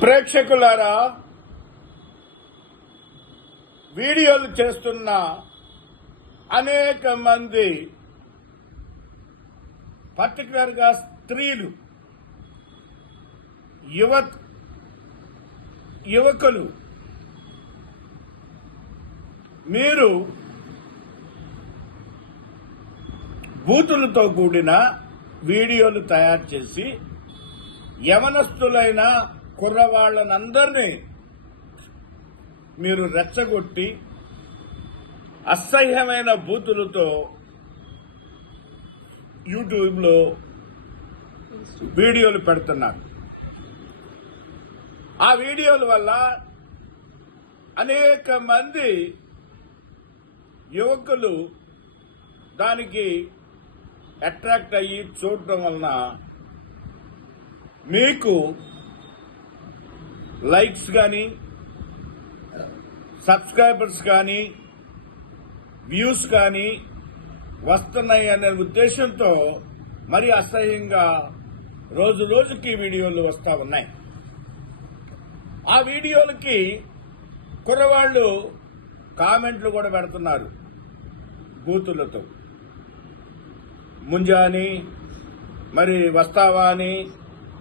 ప్రేక్షకులారా, వీడియోలు చేస్తున్న అనేక మంది పర్టికులర్గా స్త్రీలు, యువకులు మీరు బూతులతో కూడిన వీడియోలు తయారు చేసి యవనస్తులైన కుర్రవాళ్లనందరినీ మీరు రెచ్చగొట్టి అసహ్యమైన బూతులతో యూట్యూబ్లో వీడియోలు పెడుతున్నారు. ఆ వీడియోల వల్ల అనేక మంది యువకులు దానికి అట్రాక్ట్ అయ్యి చూడటం వలన మీకు లైక్స్ కానీ, సబ్స్క్రైబర్స్ కానీ, వ్యూస్ కానీ వస్తున్నాయి అనే ఉద్దేశంతో మరి అసహ్యంగా రోజు రోజుకి వీడియోలు వస్తూ ఉన్నాయి. ఆ వీడియోలకి కుర్రవాళ్లు కామెంట్లు కూడా పెడుతున్నారు బూతులతో. ముంజా అని, మరి వస్తావా అని,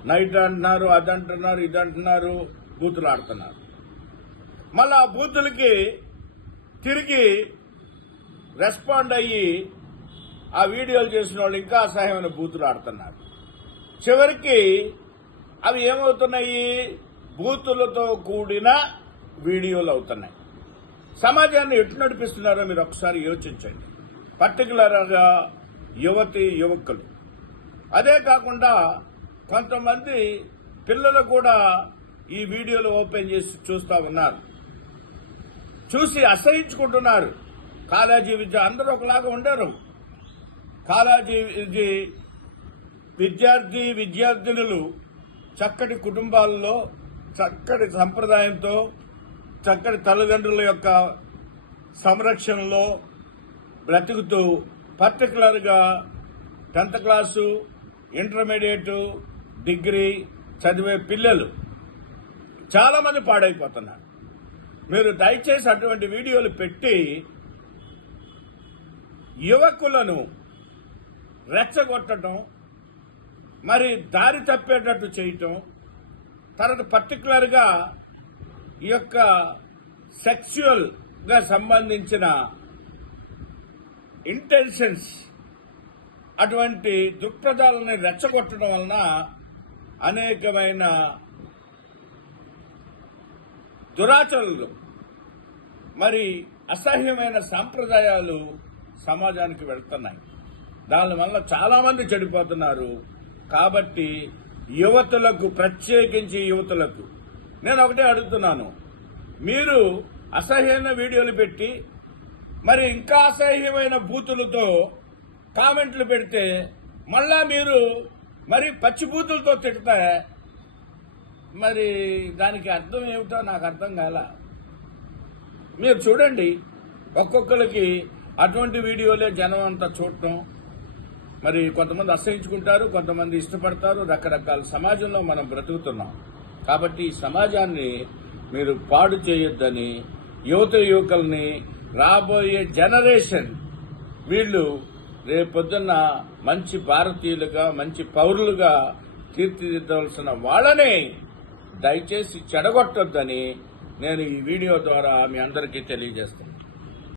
నైట్ అంటున్నారు, అదంటున్నారు, ఇదంటున్నారు, బూతులు ఆడుతున్నారు. మళ్ళీ ఆ బూతులకి తిరిగి రెస్పాండ్ అయ్యి ఆ వీడియోలు చేసిన వాళ్ళు ఇంకా అసహ్యమైన బూతులు ఆడుతున్నారు. చివరికి అవి ఏమవుతున్నాయి? బూతులతో కూడిన వీడియోలు అవుతున్నాయి. సమాజాన్ని ఎటు నడిపిస్తున్నారో మీరు ఒకసారి యోచించండి. పర్టికులర్గా యువకులు. అదే కాకుండా కొంతమంది పిల్లలు కూడా ఈ వీడియోలు ఓపెన్ చేసి చూస్తూ ఉన్నారు. చూసి అసహించుకుంటున్నారు. కాలేజీ విద్య అందరూ ఒకలాగా ఉండరు. కాలేజీ విద్యార్థినులు చక్కటి కుటుంబాల్లో, చక్కటి సంప్రదాయంతో, చక్కటి తల్లిదండ్రుల యొక్క సంరక్షణలో బ్రతుకుతూ పర్టికులర్గా 10th క్లాసు, ఇంటర్మీడియట్, డిగ్రీ చదివే పిల్లలు చాలా మంది పాడైపోతున్నారు. మీరు దయచేసి అటువంటి వీడియోలు పెట్టి యువకులను రెచ్చగొట్టడం, మరి దారి తప్పేటట్టు చేయటం, తర్వాత పర్టికులర్గా ఈ యొక్క సెక్సువల్ గా సంబంధించిన ఇంటెన్షన్స్, అటువంటి దృక్పథాలని రెచ్చగొట్టడం వలన అనేకమైన దురాచరణలు, మరి అసహ్యమైన సాంప్రదాయాలు సమాజానికి వెళ్తున్నాయి. దానివల్ల చాలా మంది చెడిపోతున్నారు. కాబట్టి యువతులకు, ప్రత్యేకించి యువతులకు నేను ఒకటే అడుగుతున్నాను. మీరు అసహ్యమైన వీడియోలు పెట్టి మరి ఇంకా అసహ్యమైన బూతులతో కామెంట్లు పెడితే మళ్ళా మీరు మరి పచ్చి బూతులతో తిడితే మరి దానికి అర్థం ఏమిటో నాకు అర్థం కాల. మీరు చూడండి, ఒక్కొక్కరికి అటువంటి వీడియోలే జనం అంతా చూడటం. మరి కొంతమంది అసహించుకుంటారు, కొంతమంది ఇష్టపడతారు. రకరకాల సమాజంలో మనం బ్రతుకుతున్నాం. కాబట్టి ఈ సమాజాన్ని మీరు పాడు చేయొద్దని యువకుల్ని, రాబోయే జనరేషన్ వీళ్ళు రేపొద్దున్న మంచి భారతీయులుగా, మంచి పౌరులుగా తీర్చిదిద్దవలసిన వాళ్ళని దయచేసి చెడగొట్టొద్దని నేను ఈ వీడియో ద్వారా మీ అందరికీ తెలియజేస్తాను.